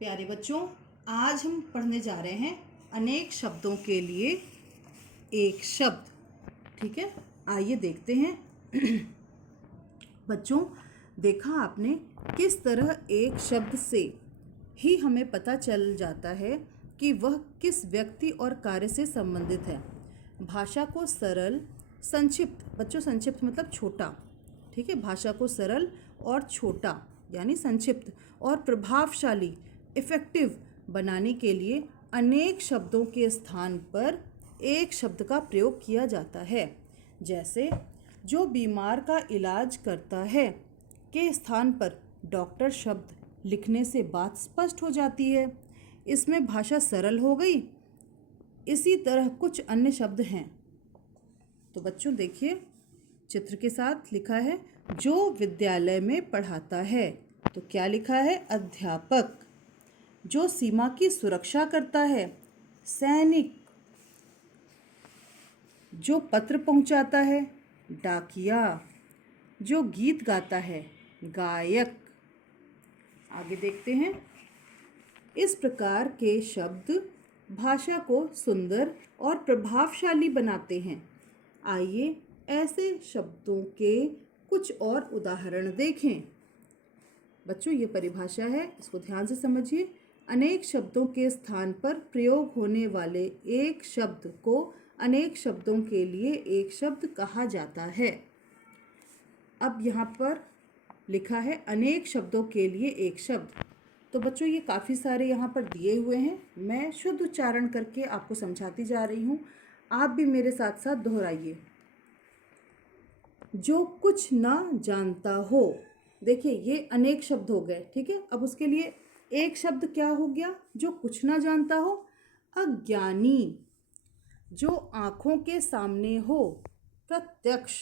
प्यारे बच्चों, आज हम पढ़ने जा रहे हैं अनेक शब्दों के लिए एक शब्द। ठीक है, आइए देखते हैं। बच्चों, देखा आपने किस तरह एक शब्द से ही हमें पता चल जाता है कि वह किस व्यक्ति और कार्य से संबंधित है। भाषा को सरल, संक्षिप्त, बच्चों संक्षिप्त मतलब छोटा, ठीक है, भाषा को सरल और छोटा यानी संक्षिप्त और प्रभावशाली, इफ़ेक्टिव बनाने के लिए अनेक शब्दों के स्थान पर एक शब्द का प्रयोग किया जाता है। जैसे जो बीमार का इलाज करता है के स्थान पर डॉक्टर शब्द लिखने से बात स्पष्ट हो जाती है। इसमें भाषा सरल हो गई। इसी तरह कुछ अन्य शब्द हैं। तो बच्चों देखिए, चित्र के साथ लिखा है जो विद्यालय में पढ़ाता है। तो क्या लिखा है? अध्यापक। जो सीमा की सुरक्षा करता है, सैनिक। जो पत्र पहुंचाता है, डाकिया। जो गीत गाता है, गायक। आगे देखते हैं। इस प्रकार के शब्द भाषा को सुंदर और प्रभावशाली बनाते हैं। आइए ऐसे शब्दों के कुछ और उदाहरण देखें। बच्चों, ये परिभाषा है, इसको ध्यान से समझिए। अनेक शब्दों के स्थान पर प्रयोग होने वाले एक शब्द को अनेक शब्दों के लिए एक शब्द कहा जाता है। अब यहाँ पर लिखा है अनेक शब्दों के लिए एक शब्द। तो बच्चों, ये काफ़ी सारे यहाँ पर दिए हुए हैं। मैं शुद्ध उच्चारण करके आपको समझाती जा रही हूँ, आप भी मेरे साथ साथ दोहराइए। जो कुछ ना जानता हो, देखिए ये अनेक शब्द हो गए, ठीक है। अब उसके लिए एक शब्द क्या हो गया? जो कुछ ना जानता हो, अज्ञानी। जो आँखों के सामने हो, प्रत्यक्ष।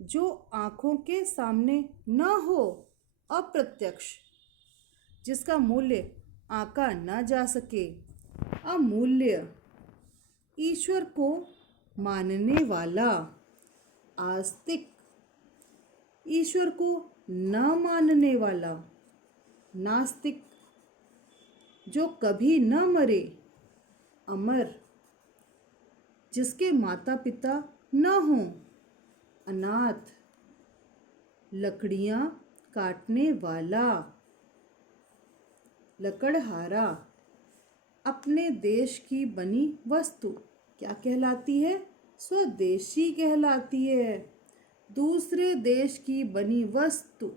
जो आँखों के सामने न हो, अप्रत्यक्ष। जिसका मूल्य आंका न जा सके, अमूल्य। ईश्वर को मानने वाला, आस्तिक। ईश्वर को न मानने वाला, नास्तिक। जो कभी न मरे, अमर। जिसके माता पिता न हों, अनाथ। लकड़ियाँ काटने वाला, लकड़हारा। अपने देश की बनी वस्तु क्या कहलाती है? स्वदेशी कहलाती है। दूसरे देश की बनी वस्तु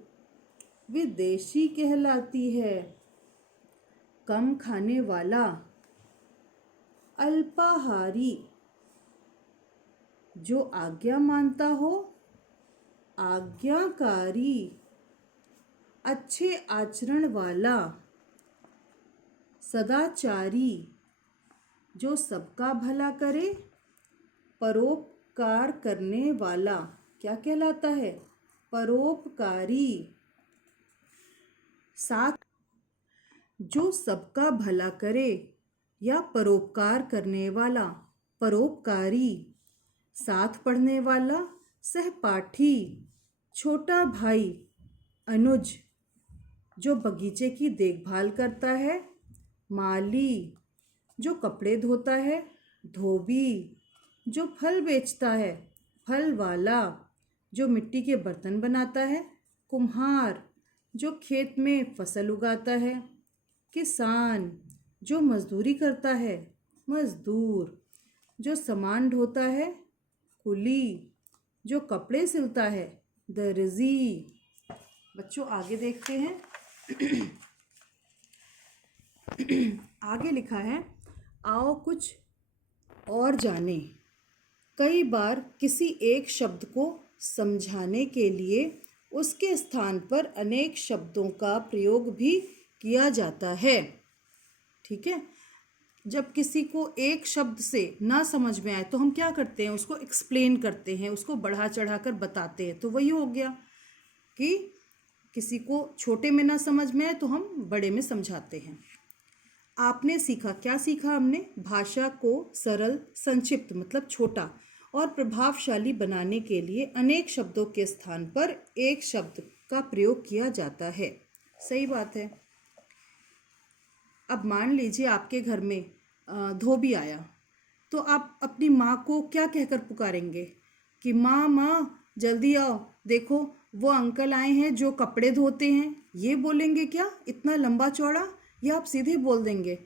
विदेशी कहलाती है। कम खाने वाला, अल्पाहारी। जो आज्ञा मानता हो, आज्ञाकारी। अच्छे आचरण वाला, सदाचारी। जो सबका भला करे, परोपकार करने वाला क्या कहलाता है? परोपकारी। साथ जो सबका भला करे या परोपकार करने वाला, परोपकारी। साथ पढ़ने वाला, सहपाठी। छोटा भाई, अनुज। जो बगीचे की देखभाल करता है, माली। जो कपड़े धोता है, धोबी। जो फल बेचता है, फल वाला। जो मिट्टी के बर्तन बनाता है, कुम्हार। जो खेत में फसल उगाता है, किसान। जो मजदूरी करता है, मजदूर। जो सामान ढोता है, कुली। जो कपड़े सिलता है, दर्जी। बच्चों आगे देखते हैं। आगे लिखा है, आओ कुछ और जाने। कई बार किसी एक शब्द को समझाने के लिए उसके स्थान पर अनेक शब्दों का प्रयोग भी किया जाता है। ठीक है, जब किसी को एक शब्द से ना समझ में आए तो हम क्या करते हैं? उसको एक्सप्लेन करते हैं, उसको बढ़ा चढ़ा कर बताते हैं। तो वही हो गया कि किसी को छोटे में ना समझ में आए तो हम बड़े में समझाते हैं। आपने सीखा, क्या सीखा हमने? भाषा को सरल, संक्षिप्त मतलब छोटा और प्रभावशाली बनाने के लिए अनेक शब्दों के स्थान पर एक शब्द का प्रयोग किया जाता है। सही बात है। अब मान लीजिए आपके घर में धोबी आया, तो आप अपनी माँ को क्या कहकर पुकारेंगे कि माँ माँ जल्दी आओ, देखो वो अंकल आए हैं जो कपड़े धोते हैं। ये बोलेंगे क्या इतना लंबा चौड़ा, या आप सीधे बोल देंगे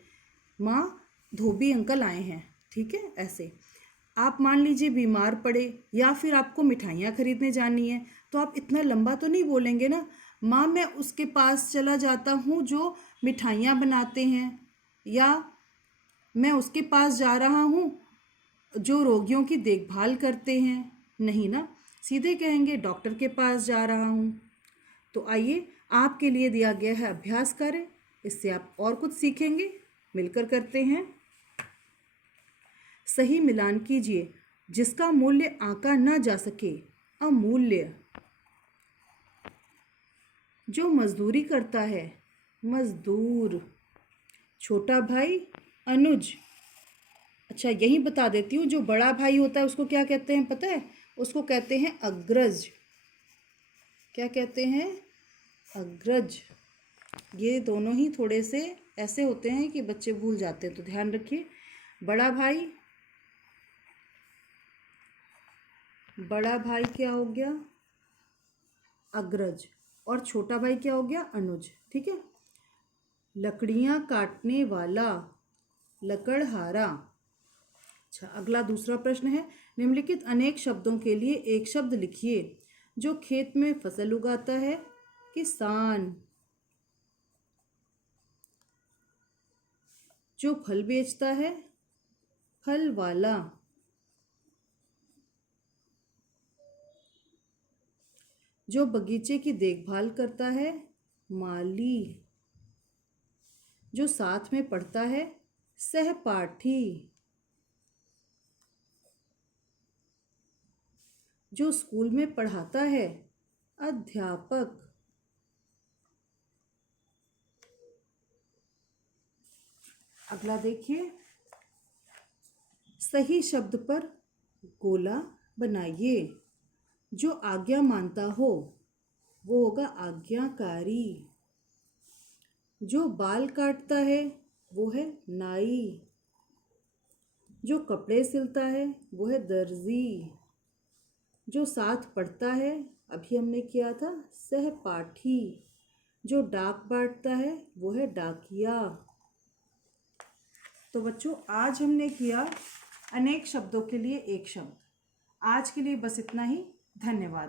माँ धोबी अंकल आए हैं। ठीक है, ऐसे। आप मान लीजिए बीमार पड़े या फिर आपको मिठाइयाँ खरीदने जानी है, तो आप इतना लंबा तो नहीं बोलेंगे ना, माँ मैं उसके पास चला जाता हूँ जो मिठाइयाँ बनाते हैं, या मैं उसके पास जा रहा हूँ जो रोगियों की देखभाल करते हैं। नहीं ना, सीधे कहेंगे डॉक्टर के पास जा रहा हूँ। तो आइए आपके लिए दिया गया है अभ्यास कार्य, इससे आप और कुछ सीखेंगे। मिलकर करते हैं। सही मिलान कीजिए। जिसका मूल्य आंका न जा सके, अमूल्य। जो मजदूरी करता है, मजदूर। छोटा भाई, अनुज। अच्छा यही बता देती हूँ, जो बड़ा भाई होता है उसको क्या कहते हैं पता है? उसको कहते हैं अग्रज। क्या कहते हैं? अग्रज। ये दोनों ही थोड़े से ऐसे होते हैं कि बच्चे भूल जाते हैं, तो ध्यान रखिए। बड़ा भाई, बड़ा भाई क्या हो गया? अग्रज। और छोटा भाई क्या हो गया? अनुज। ठीक है। लकड़ियाँ काटने वाला, लकड़हारा। अच्छा, अगला दूसरा प्रश्न है, निम्नलिखित अनेक शब्दों के लिए एक शब्द लिखिए। जो खेत में फसल उगाता है, किसान। जो फल बेचता है, फल वाला। जो बगीचे की देखभाल करता है, माली। जो साथ में पढ़ता है, सहपाठी। जो स्कूल में पढ़ाता है, अध्यापक। अगला देखिए, सही शब्द पर गोला बनाइए। जो आज्ञा मानता हो वो होगा आज्ञाकारी। जो बाल काटता है वो है नाई। जो कपड़े सिलता है वो है दर्जी। जो साथ पढ़ता है, अभी हमने किया था, सहपाठी। जो डाक बांटता है वो है डाकिया। तो बच्चों आज हमने किया अनेक शब्दों के लिए एक शब्द। आज के लिए बस इतना ही। धन्यवाद।